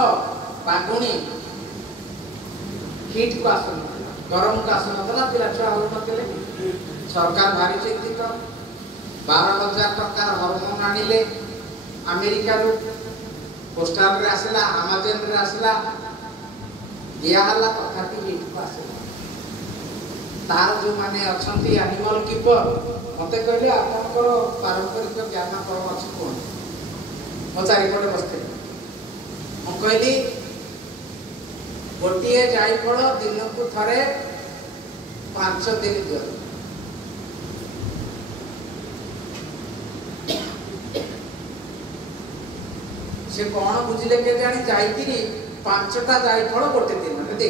बागुणी heat को आसन गरम को आसन नतला पिला छुआ हो नतले सरकार भारी चिंतित 12,000 टका हार्मोन आनिले अमेरिका रो पोस्टाल रे आसला अमेज़न रे आसला दिया हला तथापि हीट को आसला तार जो माने अछंती एनिमल कीपर मते कहले आपनकर पारंपरिक ज्ञान पर अछि कोन म चारि पटे बसते हम कहली गोटे जायफल दिन को थरे 5 दिन दियो से कौन बुझिले के जानी जाईकिरी 5टा जायफल गोटे दिन रे दे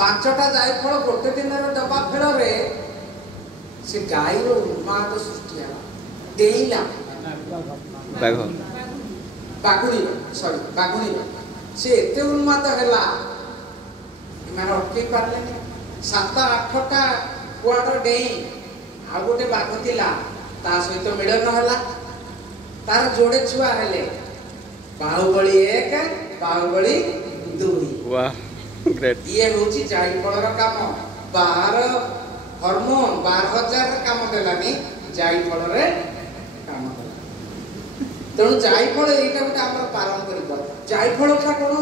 5टा जायफल गोटे दिन रे दबा फेल रे से गाय रो उन्माद सृष्टि होला देइला बाघ बागुणी सॉरी बागुणी से एते उन्माद हैला इमान अटके पारले 7-8टा कुआडर डेई आ गोटे बाघ थिला ता सहित मिलन हैला तार जोड़े छुआ हेले बाहुबली 1 बाहुबली 2 वाह ग्रेट ये होची जायफल रो काम बाहर हार्मोन 12,000 रो काम देलानी जायफल रे काम तेणु जायफल एटा गोटे आम पारंपरिक जायफल का कौन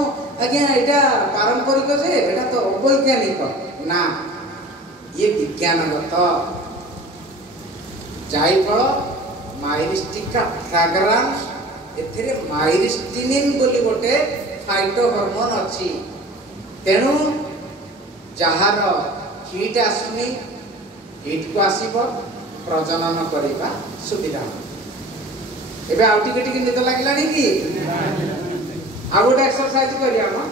आज्ञा एटा पारंपरिक जे एटा तो अवैज्ञानिक ना ये विज्ञानगत जायफल माइरिस्टिका फ्रेग्रेंस एथिरे माइरिस्टिनिन बोली गोटे फाइटो हार्मोन अछि तेणु जहार हीट आसुनी हीट को आसीबो प्रजनन करिबा सुविधा एबे आउटी केटी निद लागिलानी की आ गोटे एक्सरसाइज करिया हम